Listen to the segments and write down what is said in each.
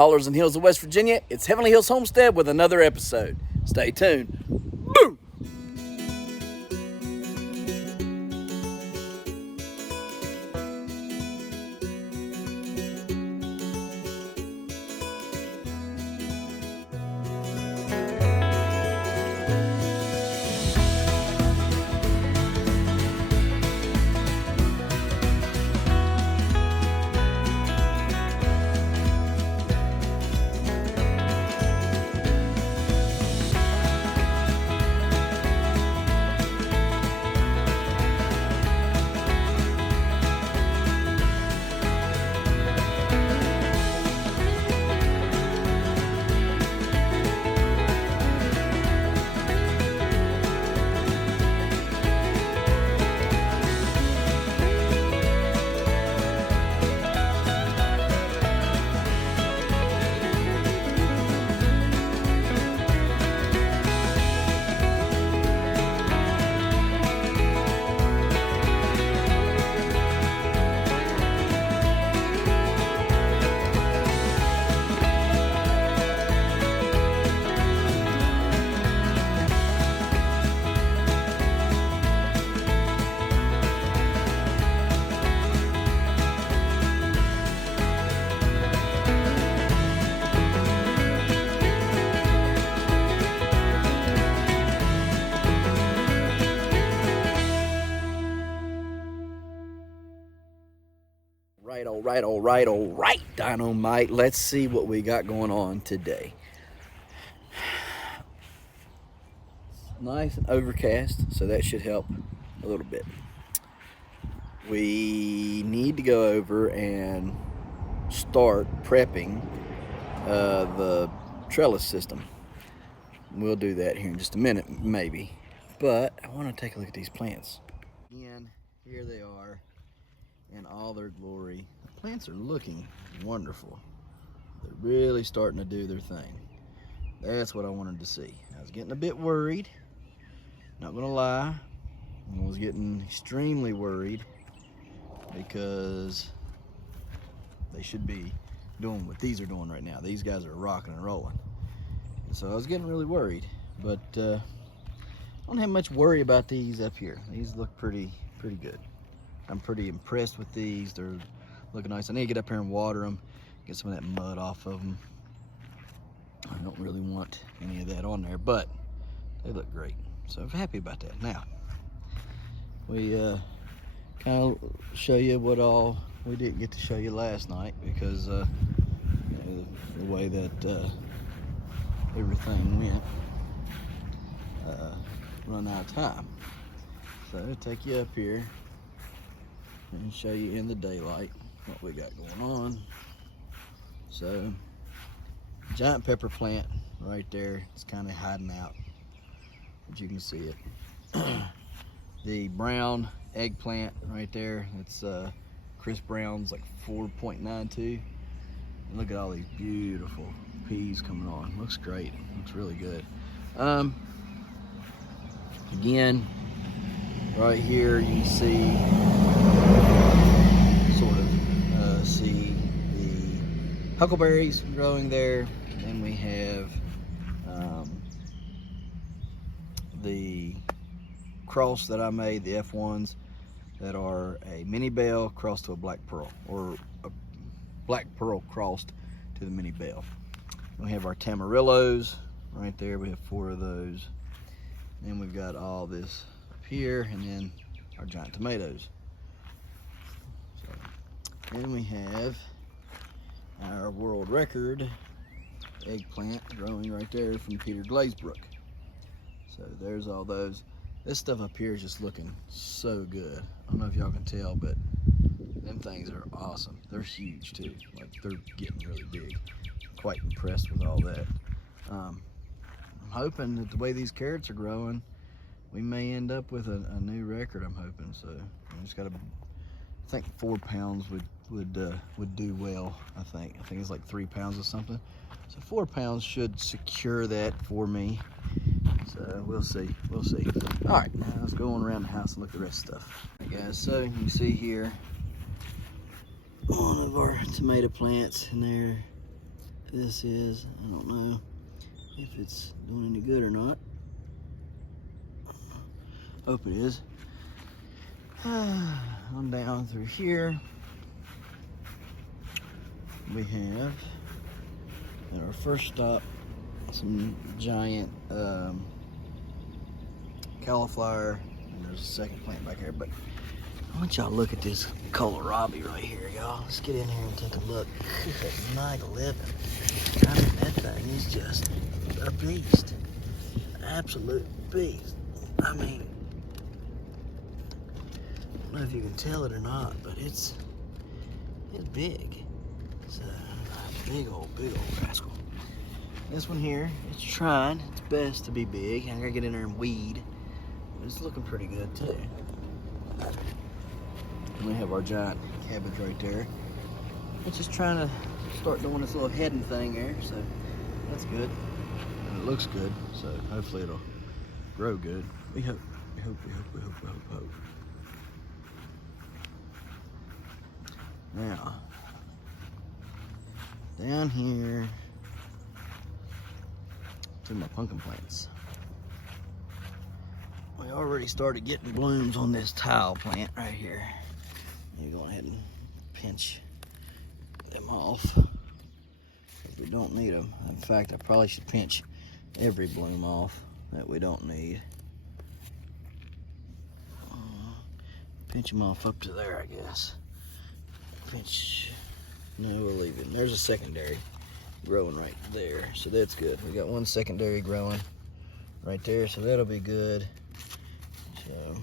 Hollers and Hills of West Virginia, it's Heavenly Hills Homestead with another episode. Stay tuned. Boom! All right, Dynamite. Let's see what we got going on today. Nice and overcast, so that should help a little bit. We need to go over and start prepping the trellis system. We'll do that here in just a minute, maybe. But I want to take a look at these plants. Again, here they are in all their glory. The plants are looking wonderful. They're really starting to do their thing. That's what I wanted to see. I was getting a bit worried, not gonna lie. I was getting extremely worried because they should be doing what these are doing right now. These guys are rocking and rolling. And so I was getting really worried, but I don't have much worry about these up here. These look pretty good. I'm pretty impressed with these. They're looking nice. I need to get up here and water them, get some of that mud off of them. I don't really want any of that on there, but they look great. So I'm happy about that. Now, we kind of show you what all we didn't get to show you last night because you know, the way that everything went, run out of time. So I'll take you up here and show you in the daylight what we got going on. So, giant pepper plant right there. It's kind of hiding out, but you can see it. The brown eggplant right there. It's Chris Brown's like 4.92. And look at all these beautiful peas coming on. Looks great. Looks really good. Again, right here you see see the huckleberries growing there. Then we have the cross that I made, the F1s that are a mini bell crossed to a black pearl, or a black pearl crossed to the mini bell. We have our tamarillos right there. We have 4 of those. Then we've got all this up here, and then our giant tomatoes. Then we have our world record eggplant growing right there from Peter Glazebrook. So there's all those. This stuff up here is just looking so good. I don't know if y'all can tell, but them things are awesome. They're huge too. Like, they're getting really big. Quite impressed with all that. I'm hoping that the way these carrots are growing, we may end up with a new record. I'm hoping so. I just gotta, I think 4 pounds would do well. I think it's like 3 pounds or something. So 4 pounds should secure that for me. So we'll see. All right, now let's go on around the house and look at the rest of the stuff. All right, guys. So you can see here one of our tomato plants, and they're this is. I don't know if it's doing any good or not. Hope it is. On down through here, we have at our first stop some giant cauliflower, and there's a second plant back here. But I want y'all to look at this kohlrabi right here, y'all. Let's get in here and take a look. Good night, 11. I mean, that thing is just a beast, absolute beast. I mean, I don't know if you can tell it or not, but it's big. It's a big old rascal. This one here, it's trying its best to be big. I gotta get in there and weed. But it's looking pretty good too. And we have our giant cabbage right there. It's just trying to start doing this little heading thing there, so that's good. And it looks good, so hopefully it'll grow good. We hope. Now, down here to my pumpkin plants. We already started getting blooms on this tile plant right here. You go ahead and pinch them off if we don't need them. In fact, I probably should pinch every bloom off that we don't need. Pinch them off up to there, I guess. Pinch, no, we'll leave it. There's a secondary growing right there, so that's good. We got one secondary growing right there, so that'll be good. So,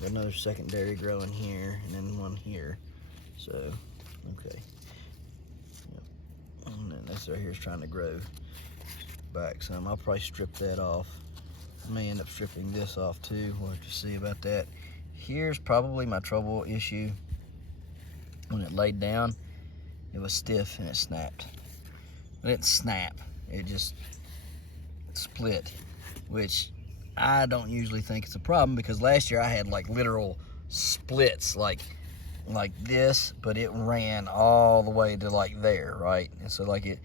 got another secondary growing here, and then one here. So, okay. Yep. And then this right here is trying to grow back some. I'll probably strip that off. I may end up stripping this off too. We'll have to see about that. Here's probably my trouble issue. When it laid down, it was stiff and it snapped. It didn't snap, it just split, which I don't usually think it's a problem, because last year I had like literal splits like this, but it ran all the way to like there, right? And so like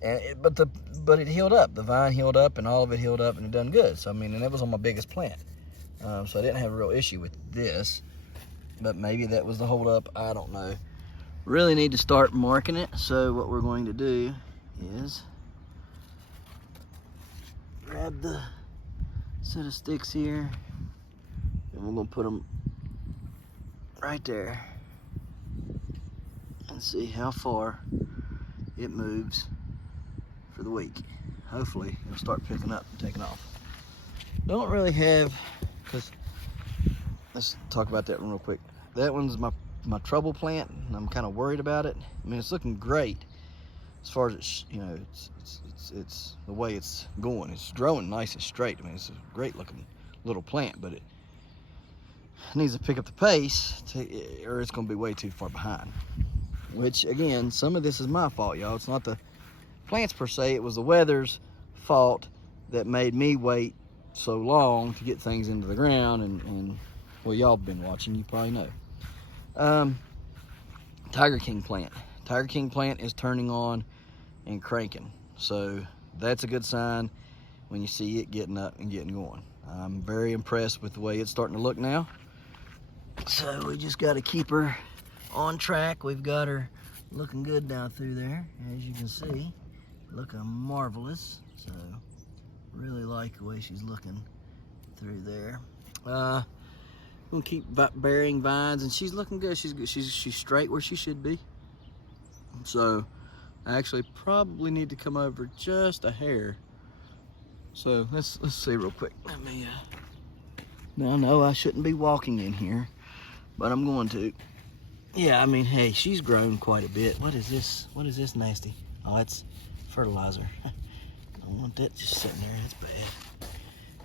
but it healed up. The vine healed up and all of it healed up, and it done good. So I mean, and it was on my biggest plant. So I didn't have a real issue with this. But maybe that was the hold up, I don't know. Really need to start marking it. So what we're going to do is grab the set of sticks here, and we're gonna put them right there and see how far it moves for the week. Hopefully it'll start picking up and taking off. Don't really have, because let's talk about that one real quick. That one's my trouble plant, and I'm kind of worried about it. I mean, it's looking great as far as it's, you know, it's the way it's going. It's growing nice and straight. I mean, it's a great looking little plant, but it needs to pick up the pace or it's going to be way too far behind. Which again, some of this is my fault, y'all. It's not the plants per se. It was the weather's fault that made me wait so long to get things into the ground, and well, y'all been watching, you probably know. Tiger King plant. Tiger King plant is turning on and cranking. So that's a good sign when you see it getting up and getting going. I'm very impressed with the way it's starting to look now. So we just got to keep her on track. We've got her looking good down through there, as you can see. Looking marvelous. So really like the way she's looking through there. We'll keep bearing vines, and she's looking good. She's straight where she should be. So I actually probably need to come over just a hair. So let's see real quick. Let me now I know I shouldn't be walking in here, but I'm going to. Yeah, I mean, hey, she's grown quite a bit. What is this? What is this nasty? Oh, it's fertilizer. I don't want that just sitting there. That's bad.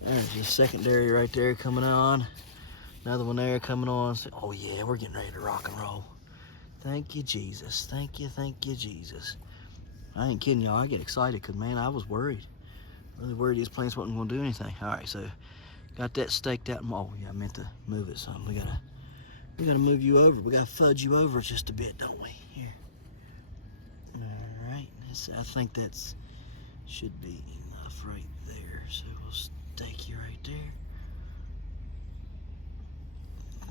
There's a secondary right there coming on. Another one there coming on. Oh yeah, we're getting ready to rock and roll. Thank you, Jesus. Thank you, Jesus. I ain't kidding y'all. I get excited because, man, I was worried. Really worried these plants wasn't going to do anything. All right, so got that staked out. Oh yeah, I meant to move it some. We gotta move you over. We gotta fudge you over just a bit, don't we? Here. I think that's should be enough right there. So we'll stake you right there.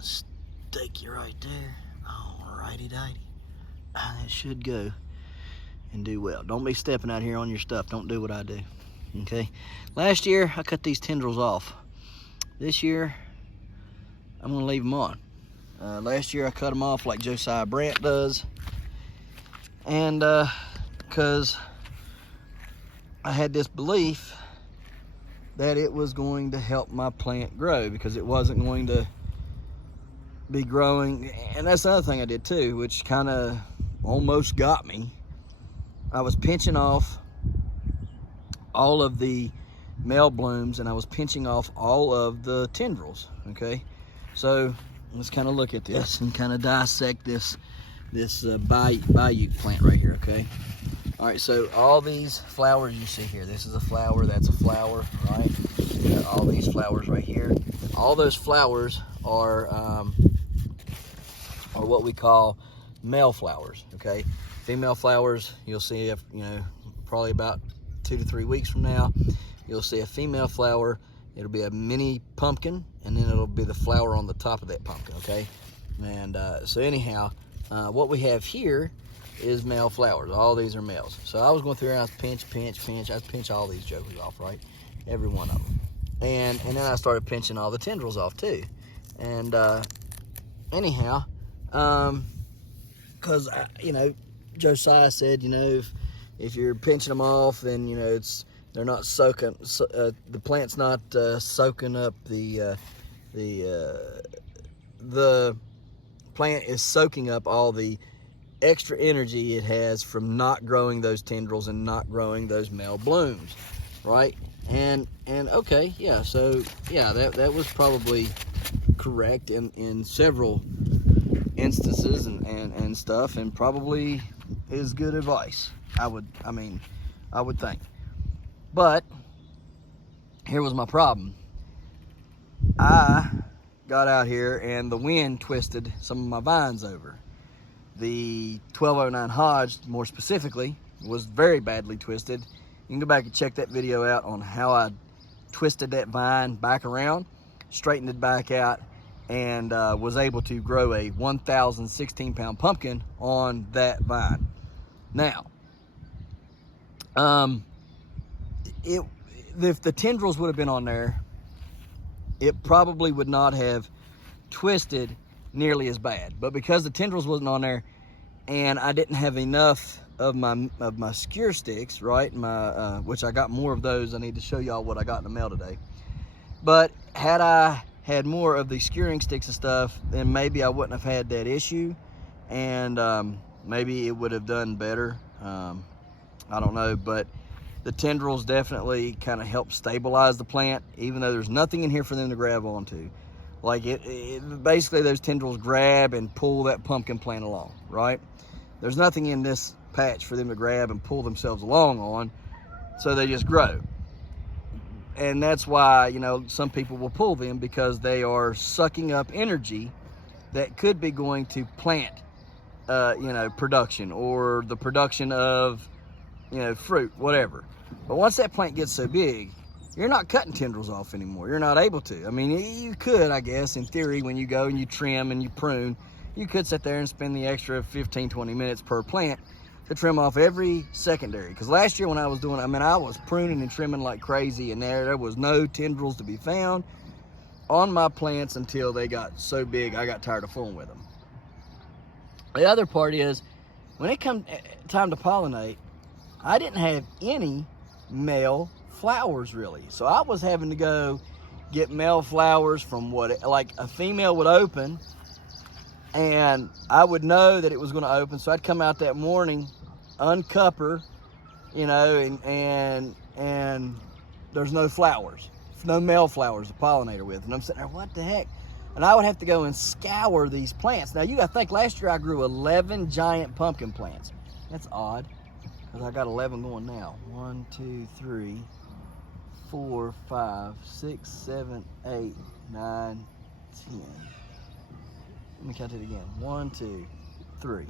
Stake you right there. Alrighty dighty. That should go and do well. Don't be stepping out here on your stuff. Don't do what I do. Okay. Last year I cut these tendrils off. This year I'm gonna leave them on. Last year I cut them off like Josiah Brandt does, and because I had this belief that it was going to help my plant grow, because it wasn't going to be growing. And that's the other thing I did too, which kind of almost got me. I was pinching off all of the male blooms, and I was pinching off all of the tendrils. Okay, so let's kind of look at this and kind of dissect this bayou plant right here. Okay, all right, so all these flowers you see here, this is a flower, that's a flower, right? You got all these flowers right here. All those flowers are what we call male flowers. Okay, female flowers, you'll see, if you know, probably about 2 to 3 weeks from now, you'll see a female flower. It'll be a mini pumpkin, and then it'll be the flower on the top of that pumpkin. Okay, and so anyhow, what we have here is male flowers. All these are males. So I was going through and I was pinch. I'd pinch all these jokers off, right? Every one of them. And then I started pinching all the tendrils off too. And anyhow, because you know, Josiah said, you know, if you're pinching them off, then you know they're not soaking. The plant's not soaking up the plant is soaking up all the extra energy it has from not growing those tendrils and not growing those male blooms, right? And okay, yeah, so yeah, that was probably correct in several instances and stuff, and probably is good advice. I would think. But here was my problem. I got out here and the wind twisted some of my vines over. The 1209 Hodge, more specifically, was very badly twisted. You can go back and check that video out on how I twisted that vine back around, straightened it back out, and was able to grow a 1,016-pound pumpkin on that vine. Now, if the tendrils would have been on there, it probably would not have twisted nearly as bad. But because the tendrils wasn't on there, and I didn't have enough of my skewer sticks, right? Which I got more of those. I need to show y'all what I got in the mail today. But had I had more of the skewering sticks and stuff, then maybe I wouldn't have had that issue, and maybe it would have done better. I don't know, but the tendrils definitely kind of help stabilize the plant, even though there's nothing in here for them to grab onto. Like basically those tendrils grab and pull that pumpkin plant along, right? There's nothing in this patch for them to grab and pull themselves along on, so they just grow. And that's why, you know, some people will pull them, because they are sucking up energy that could be going to plant, you know, production, or the production of, you know, fruit, whatever. But once that plant gets so big, you're not cutting tendrils off anymore. You're not able to. I mean, you could, I guess, in theory, when you go and you trim and you prune, you could sit there and spend the extra 15, 20 minutes per plant to trim off every secondary. Because last year when I was doing it, I mean, I was pruning and trimming like crazy, and there was no tendrils to be found on my plants until they got so big I got tired of fooling with them. The other part is, when it comes time to pollinate, I didn't have any male flowers really. So I was having to go get male flowers from like a female would open, and I would know that it was going to open. So I'd come out that morning, uncup her, you know, and there's no flowers, no male flowers to pollinate her with. And I'm sitting there, what the heck? And I would have to go and scour these plants. Now you got to think, last year I grew 11 giant pumpkin plants. That's odd, because I got 11 going now. 1, 2, 3, 4, 5, 6, 7, 8, 9, 10. Let me count it again. 1, 2, 3,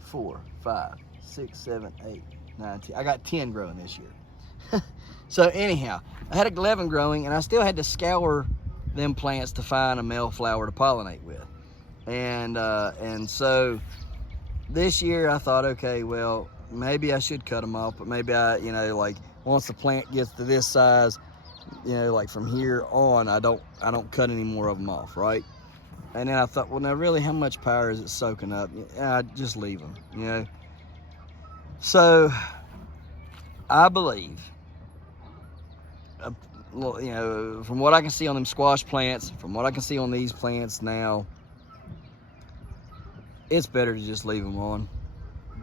4, 5, 6, 7, 8, 9, 10. I got 10 growing this year. So anyhow, I had 11 growing, and I still had to scour them plants to find a male flower to pollinate with. And so this year I thought, okay, well, maybe I should cut them off, but maybe I, you know, like once the plant gets to this size, you know, like from here on, I don't cut any more of them off, right? And then I thought, well, now really, how much power is it soaking up? I just leave them, you know. So I believe, you know, from what I can see on them squash plants, from what I can see on these plants now, it's better to just leave them on.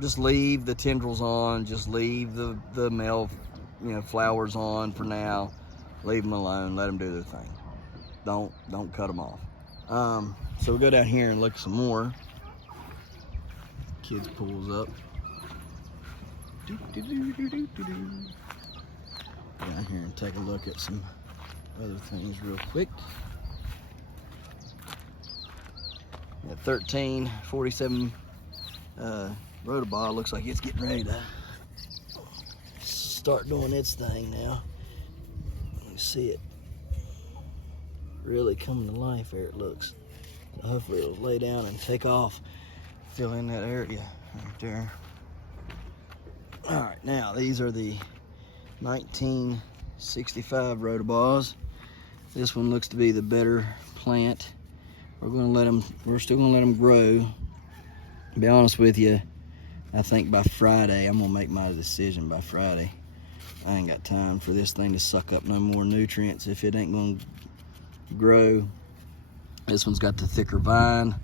Just leave the tendrils on. Just leave the male, you know, flowers on for now. Leave them alone. Let them do their thing. Don't cut them off. So we'll go down here and look some more. Kids pools up. Down here and take a look at some other things real quick. At 1347 rhodobah looks like it's getting ready to start doing its thing now. You see it really coming to life there, it looks. So hopefully it'll lay down and take off, fill in that area right there. All right, now these are the 1965 rhodobahs. This one looks to be the better plant. We're still gonna let them grow. To be honest with you, I think by Friday, I'm gonna make my decision by Friday. I ain't got time for this thing to suck up no more nutrients if it ain't gonna grow. This one's got the thicker vine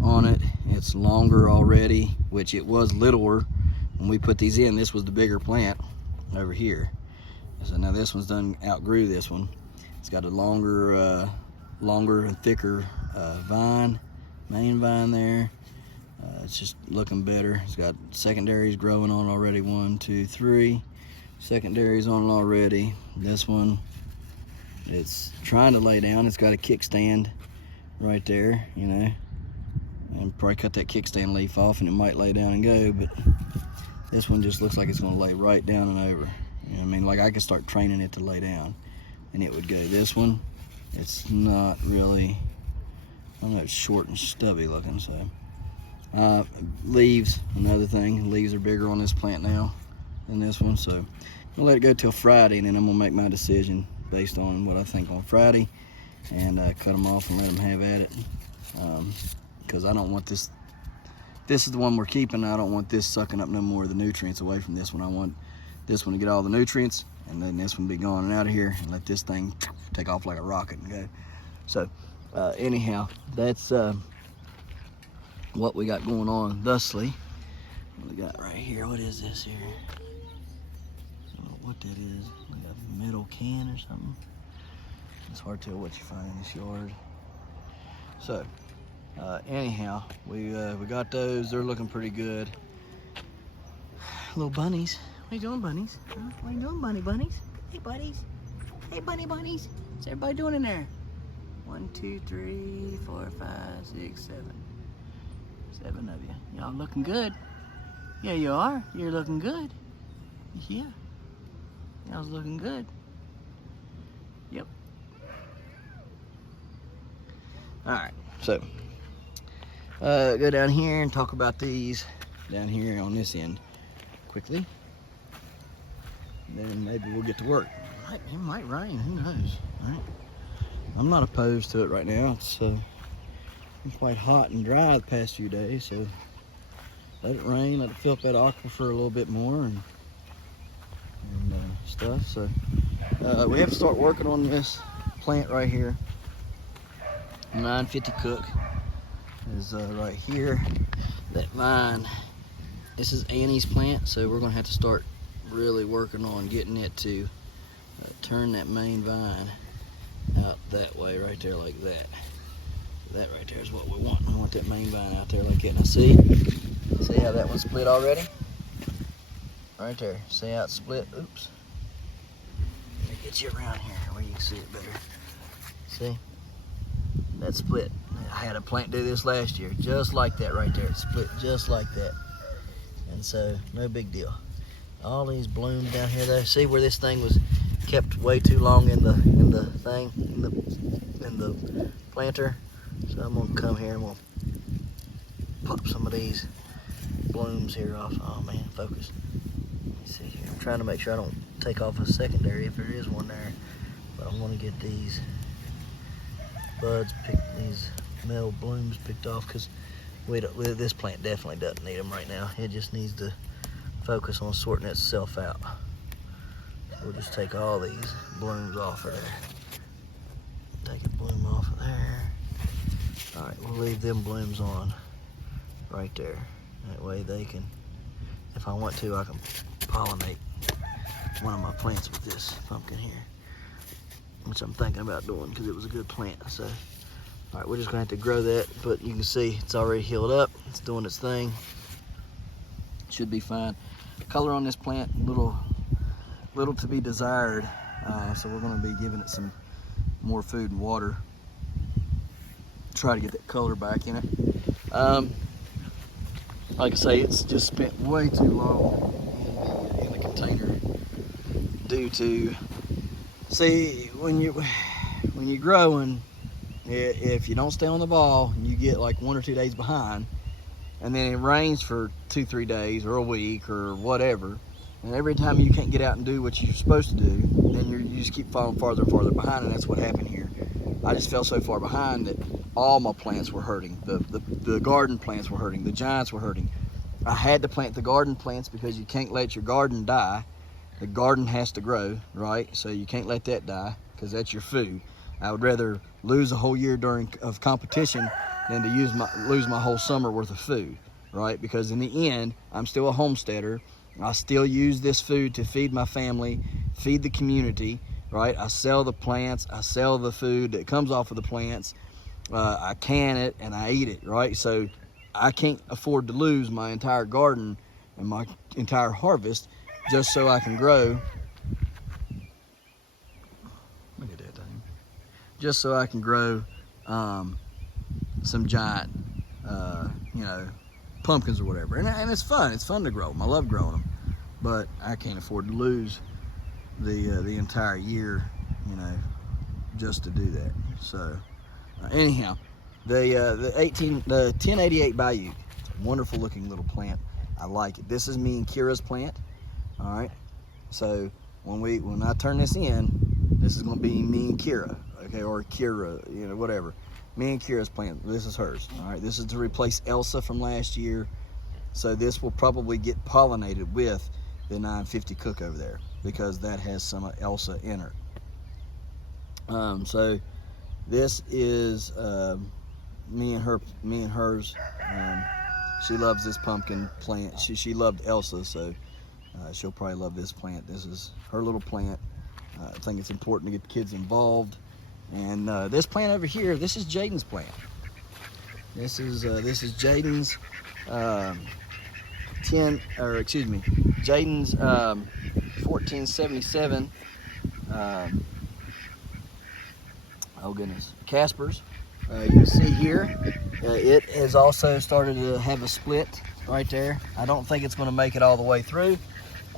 on it. It's longer already, which it was littler when we put these in. This was the bigger plant over here. So now this one's done outgrew this one. It's got a longer and thicker vine, main vine there. It's just looking better. It's got secondaries growing on already. 1, 2, 3 secondaries on it already. This one, it's trying to lay down. It's got a kickstand right there, you know, and probably cut that kickstand leaf off and it might lay down and go, but this one just looks like it's going to lay right down and over. You know what I mean? Like I could start training it to lay down and it would go. This one, it's not really, I don't know, it's short and stubby looking. So leaves, another thing, leaves are bigger on this plant now than this one, so I'm gonna let it go till Friday, and then I'm gonna make my decision based on what I think on Friday, and cut them off and let them have at it, because I don't want this is the one we're keeping. I don't want this sucking up no more of the nutrients away from this one. I want this one to get all the nutrients, and then this one be gone and out of here, and let this thing take off like a rocket and go. So anyhow, that's what we got going on thusly. What we got right here, what is this here? I don't know what that is, like a metal can or something. It's hard to tell what you find in this yard. So anyhow, we got those. They're looking pretty good. Little bunnies. What are you doing, bunnies? Huh? What are you doing, bunnies? Hey, buddies. Hey, bunnies. What's everybody doing in there? 1, 2, 3, 4, 5, 6, 7. 7 of you. Y'all looking good. Yeah, you are. You're looking good. Yeah. Y'all's looking good. Yep. All right. So, go down here and talk about these down here on this end quickly. Then maybe we'll get to work. It might rain. Who knows? All right. I'm not opposed to it right now. It's been quite hot and dry the past few days, so let it rain, let it fill up that aquifer a little bit more and stuff. So we have to start working on this plant right here. 950 Cook is right here. That vine, this is Annie's plant, so we're gonna have to start really working on getting it to turn that main vine out that way, right there, like that. That right there is what we want. We want that main vine out there like that. Now see how that one's split already? Right there. See how it's split? Oops. Let me get you around here where you can see it better. See? That's split. I had a plant do this last year, just like that right there. It split just like that. And so, no big deal. All these blooms down here though. See where this thing was kept way too long in the planter. So I'm gonna come here and we'll pop some of these blooms here off. Oh man, focus. Let me see here. I'm trying to make sure I don't take off a secondary if there is one there. But I want to get these buds picked, these male blooms picked off, because this plant definitely doesn't need them right now. It just needs to focus on sorting itself out. So we'll just take all these blooms off of there. Take a bloom off of there. All right, we'll leave them blooms on right there. That way they can, if I want to, I can pollinate one of my plants with this pumpkin here, which I'm thinking about doing because it was a good plant. So, all right, we're just gonna have to grow that, but you can see it's already healed up. It's doing its thing. Should be fine. Color on this plant, little to be desired. So we're gonna be giving it some more food and water. Try to get that color back in it. Like I say, it's just spent way too long in the container due to, see, when you're growing, if you don't stay on the ball, you get like 1 or 2 days behind, and then it rains for 2-3 days or a week or whatever, and every time you can't get out and do what you're supposed to do, then you just keep falling farther and farther behind, and that's what happened here. I just fell so far behind that all my plants were hurting. The garden plants were hurting. The giants were hurting. I had to plant the garden plants because you can't let your garden die. The garden has to grow, right? So you can't let that die because that's your food. I would rather lose a whole year of competition than to lose my whole summer worth of food, right? Because in the end, I'm still a homesteader. I still use this food to feed my family, feed the community, right? I sell the plants, I sell the food that comes off of the plants, I can it and I eat it, right? So I can't afford to lose my entire garden and my entire harvest just so I can grow. Look at that thing. Just so I can grow some giant, pumpkins or whatever. And it's fun. It's fun to grow them. I love growing them. But I can't afford to lose the entire year, just to do that. So anyhow, the 1088 Bayou, it's a wonderful looking little plant. I like it. This is me and Kira's plant. All right. So when I turn this in, this is going to be me and Kira, okay, or Kira, whatever. Me and Kira's plant. This is hers. All right. This is to replace Elsa from last year. So this will probably get pollinated with the 950 Cook over there because that has some Elsa in her. So this is me and hers. She loves this pumpkin plant. She loved Elsa, so she'll probably love this plant. This is her little plant. I think it's important to get the kids involved. And this plant over here, this is Jaden's plant. This is Jaden's Jaden's 1477. Oh goodness, Caspers. You can see here, it has also started to have a split right there. I don't think it's going to make it all the way through,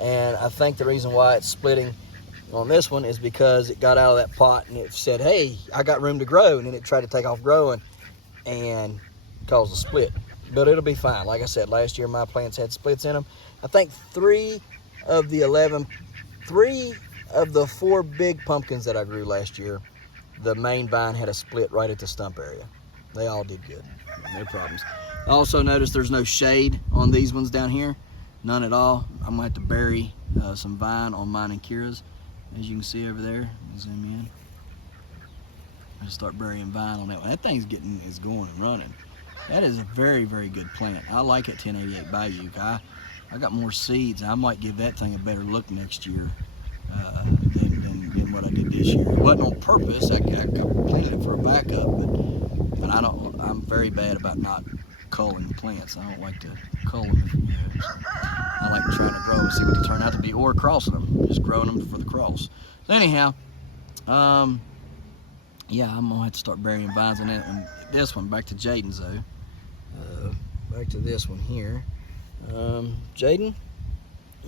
and I think the reason why it's splitting on this one is because it got out of that pot and it said, hey, I got room to grow, and then it tried to take off growing and caused a split. But it'll be fine. Like I said, last year my plants had splits in them. I think 3 of the 4 big pumpkins that I grew last year, the main vine had a split right at the stump area. They all did good, no problems. I also noticed there's no shade on these ones down here, none at all. I'm gonna have to bury some vine on mine and Kira's, as you can see over there. Zoom in. I just start burying vine on that one. That thing's is going and running. That is a very, very good plant. I like it, 1088 Bayou. I got more seeds. I might give that thing a better look next year than what I did this year. It wasn't on purpose. I planted it for a backup, but I'm very bad about not culling plants. I don't like to cull them. I like trying to grow and see what they turn out to be, or crossing them, just growing them for the cross. So anyhow, yeah, I'm gonna have to start burying vines on that. And this one, back to Jaden's though. Back to this one here. Jaden,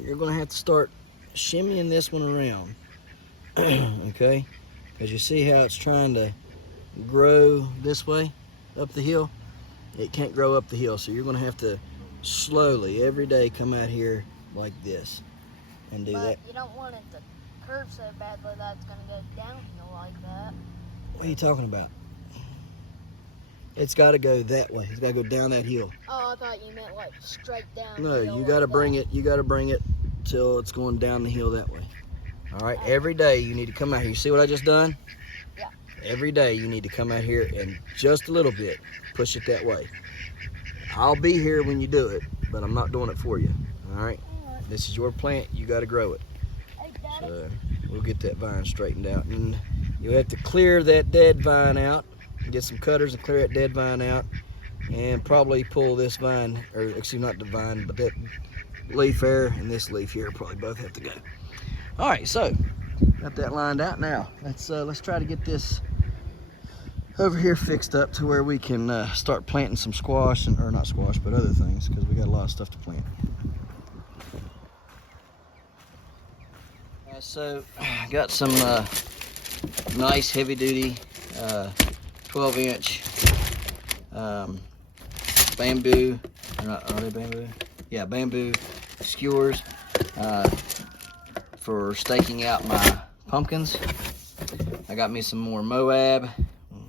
you're gonna have to start shimmying this one around. Okay, because you see how it's trying to grow this way up the hill. It can't grow up the hill, so you're gonna have to slowly every day come out here like this and do that. You don't want it to curve so badly that it's gonna go downhill like that. What are you talking about? It's got to go that way. It's got to go down that hill. Oh, I thought you meant like straight down. No, you got to bring it. You got to bring it till it's going down the hill that way. All right. Every day you need to come out here. You see what I just done? Yeah. Every day you need to come out here and just a little bit push it that way. I'll be here when you do it, but I'm not doing it for you. All right. This is your plant. You got to grow it. So we'll get that vine straightened out, and you'll have to clear that dead vine out. Get some cutters and clear that dead vine out, and probably pull this vine, or excuse me, not the vine, but that leaf there and this leaf here probably both have to go. All right, so got that lined out. Now let's try to get this over here fixed up to where we can start planting some squash, or not squash, but other things, because we got a lot of stuff to plant. So I got some nice heavy-duty 12-inch bamboo, are they bamboo? Yeah, bamboo skewers for staking out my pumpkins. I got me some more Moab.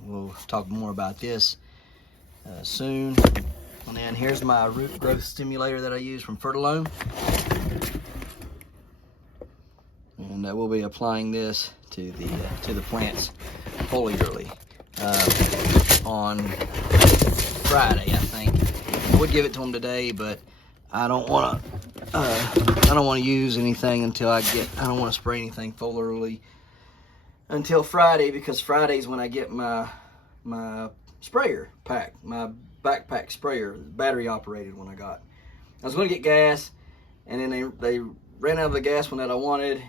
We'll talk more about this soon. And then here's my root growth stimulator that I use from Fertilome. And we'll be applying this to the plants foliarly on Friday, I think. I would give it to them today, but I don't want to use anything until I don't want to spray anything foliarly until Friday, because Friday's when I get my sprayer pack, my backpack sprayer, battery operated one I got. I was going to get gas, and then they ran out of the gas one that I wanted,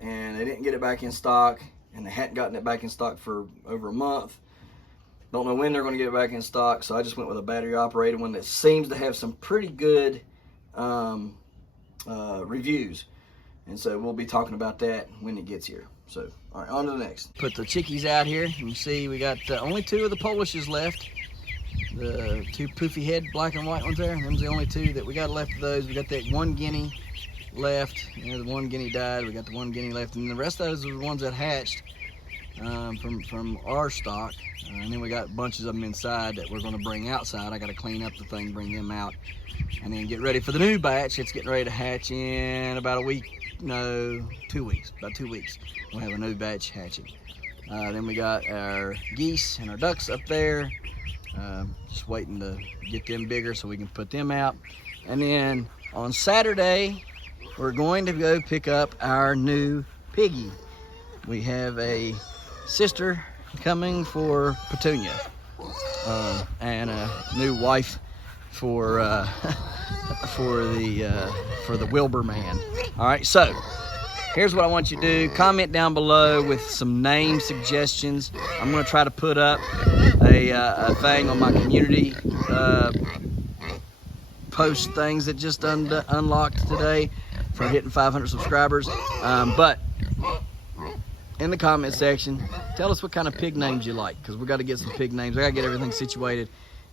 and they didn't get it back in stock, and they hadn't gotten it back in stock for over a month. Don't know when they're going to get it back in stock, so I just went with a battery operated one that seems to have some pretty good reviews. And so we'll be talking about that when it gets here. So, all right, on to the next. Put the chickies out here. You can see we got only 2 of the Polishes left. The 2 poofy head black and white ones there. Them's the only 2 that we got left of those. We got that 1 guinea left. You know, the 1 guinea died. We got the 1 guinea left, and the rest of those are the ones that hatched from our stock. And then we got bunches of them inside that we're going to bring outside. I got to clean up the thing, bring them out, and then get ready for the new batch. It's getting ready to hatch in about a week. No, 2 weeks. About 2 weeks, we'll have a new batch hatching. Then we got our geese and our ducks up there. Just waiting to get them bigger so we can put them out. And then on Saturday, we're going to go pick up our new piggy. We have a sister coming for Petunia, and a new wife for the Wilbur man. All right, so here's what I want you to do. Comment down below with some name suggestions. I'm going to try to put up a thing on my community post things that just unlocked today for hitting 500 subscribers. But in the comment section, tell us what kind of pig names you like, because we got to get some pig names. I got to get everything situated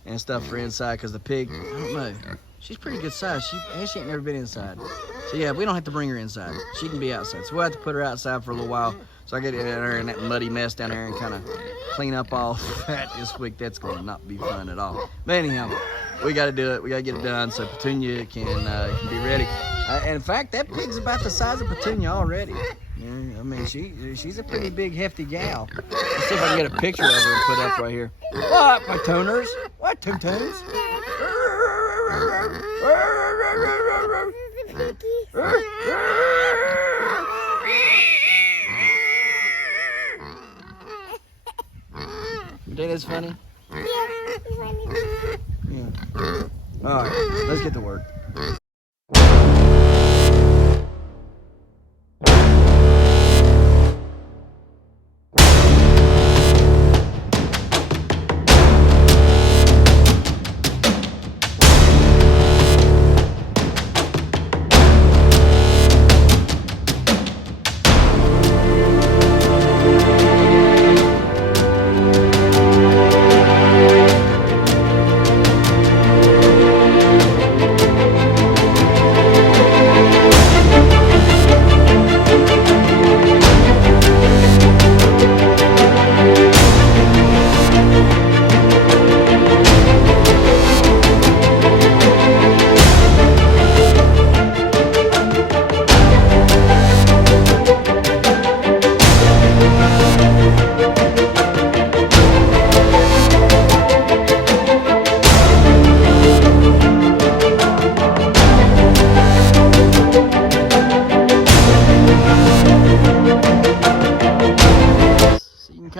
and stuff for inside, because the pig, I don't know, she's pretty good size. She ain't never been inside. So yeah, we don't have to bring her inside. She can be outside. So we'll have to put her outside for a little while, so I get in there in that muddy mess down there and kind of clean up all that this week. That's going to not be fun at all. But anyhow, we got to do it. We got to get it done so Petunia can be ready. And in fact, that pig's about the size of Petunia already. Yeah, I mean, she's a pretty big, hefty gal. Let's see if I can get a picture of her and put up right here. What, my toners? What, Toons? You think that's funny? Yeah. All right, let's get to work.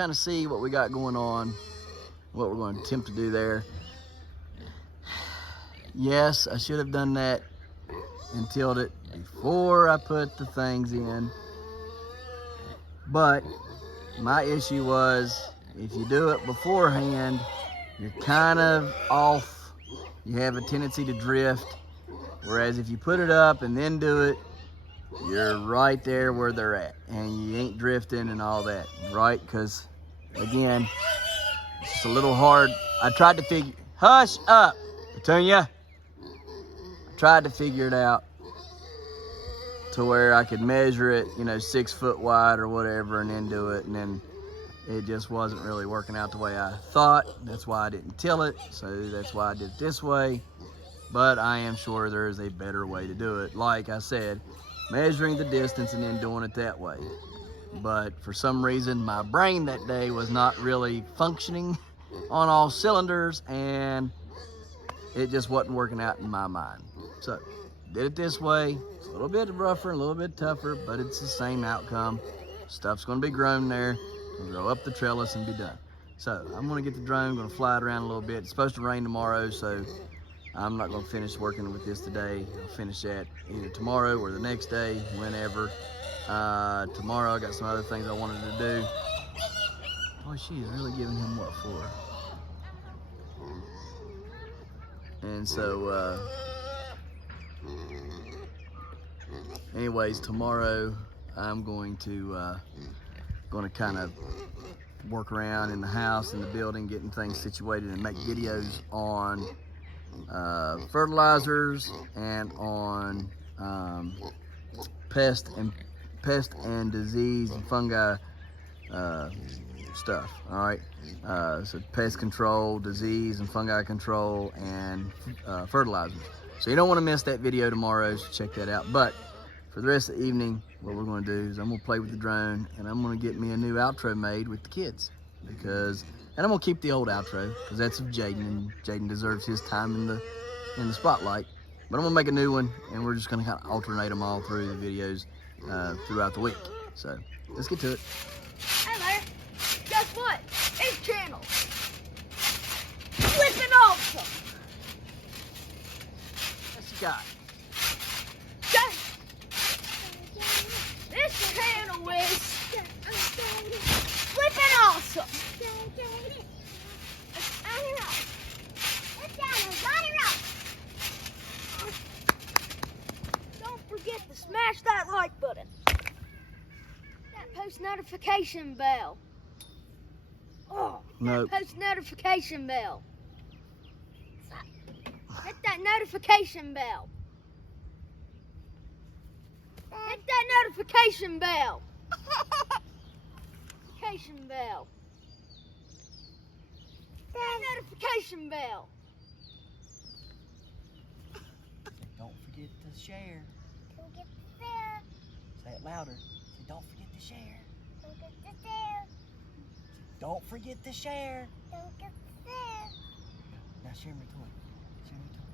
kind of see what we got going on, what we're going to attempt to do there. Yes, I should have done that and tilled it before I put the things in. But my issue was, if you do it beforehand, you're kind of off. You have a tendency to drift. Whereas if you put it up and then do it, you're right there where they're at. And you ain't drifting and all that, right? Because, again, it's just a little hard. I tried to figure, hush up, Petunia. I tried to figure it out to where I could measure it, 6 foot wide or whatever, and then do it. And then it just wasn't really working out the way I thought. That's why I didn't till it. So that's why I did it this way. But I am sure there is a better way to do it. Like I said, measuring the distance and then doing it that way. But for some reason, my brain that day was not really functioning on all cylinders, and it just wasn't working out in my mind. So did it this way. It's a little bit rougher, a little bit tougher, but it's the same outcome. Stuff's gonna be grown there. We'll go up the trellis and be done. So I'm gonna get the drone, gonna fly it around a little bit. It's supposed to rain tomorrow, so I'm not gonna finish working with this today. I'll finish that either tomorrow or the next day, whenever. Tomorrow I got some other things I wanted to do. Boy, she is really giving him what for. And so, anyways, tomorrow I'm going to kind of work around in the house, in the building, getting things situated and make videos on fertilizers and on pest and disease and fungi stuff. All right, so pest control, disease and fungi control, and fertilizers. So you don't want to miss that video tomorrow, so check that out. But for the rest of the evening, what we're going to do is I'm going to play with the drone, and I'm going to get me a new outro made with the kids, and I'm going to keep the old outro because that's of Jaden, and Jaden deserves his time in the spotlight. But I'm going to make a new one, and we're just going to kind of alternate them all through the videos throughout the week. So let's get to it. Hey Larry, guess what? His channel. Flippin' awesome. What you got? This channel is flippin' awesome. Don't forget to smash that like button. That post notification bell. Oh, Nope. that post notification bell. Hit that notification bell. Hit that notification bell. Notification bell. That notification bell. Don't forget to share. Don't forget to share. Say it louder. Say, don't forget to share. Don't forget to share. Don't forget to share. Don't forget to share. Now share my toy. Share my toy.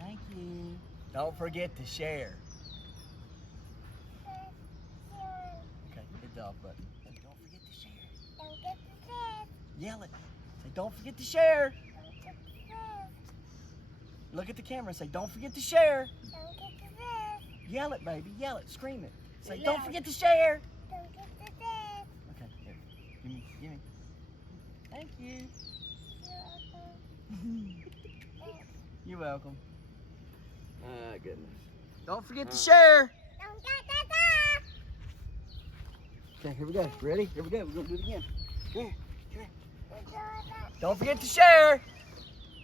Thank you. Don't forget to share. Okay, hit the off button. Say, don't forget to share. Don't forget to share. Yell it. Say, don't forget to share. Don't forget to share. Look at the camera. Say, don't forget to share. Don't forget to share. Yell it, baby. Yell it. Scream it. Say, Loud. don't forget to share. Don't forget to share. Okay, here. Give me. Thank you. You're welcome. Goodness. Don't forget to share. Don't forget to share. Okay, here we go. Ready? Here we go. We're going to do it again. Come here. Don't Don't forget to share.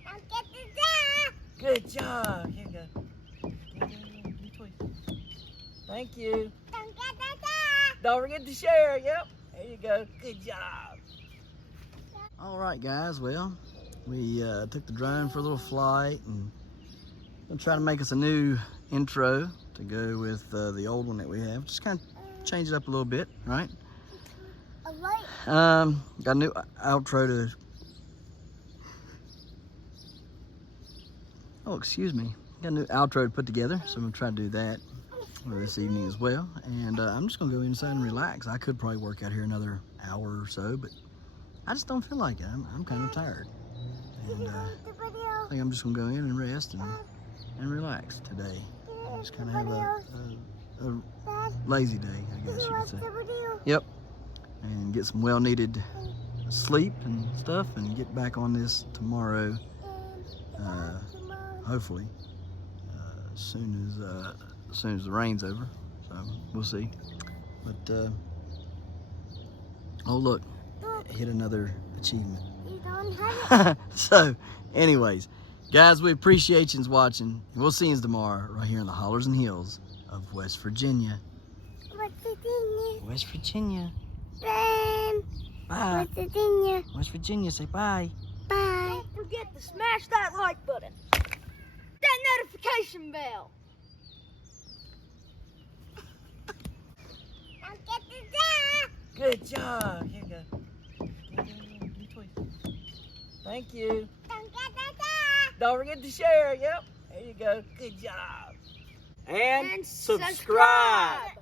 forget to share. Good job. Here you go. Give me toys. Thank you. Don't forget to share. Don't forget to share. Yep. There you go. Good job. All right, guys. Well, we took the drone for a little flight, and I'm trying to make us a new intro to go with the old one that we have. Just kind of change it up a little bit, right? A light. Got a new outro to. Oh, excuse me. Got a new outro to put together, so I'm gonna try to do that. this evening as well. And I'm just gonna go inside and relax. I could probably work out here another hour or so, but I just don't feel like it. I'm kind of tired. And I think I'm just gonna go in and rest and relax today. Just kind of have a lazy day, I guess you could say. Yep. And get some well-needed sleep and stuff, and get back on this tomorrow. Hopefully, as soon as the rain's over. So we'll see. But oh look, hit another achievement. You don't have it. So, anyways, guys, we appreciate you watching. We'll see you tomorrow right here in the hollers and hills of West Virginia. West Virginia. Ben. Bye. West Virginia. West Virginia, say bye. Bye. Don't forget to smash that like button. That notification bell. Don't get the Good job. Here you go. Thank you. Don't get the Don't forget to share. Yep. There you go. Good job. And And subscribe.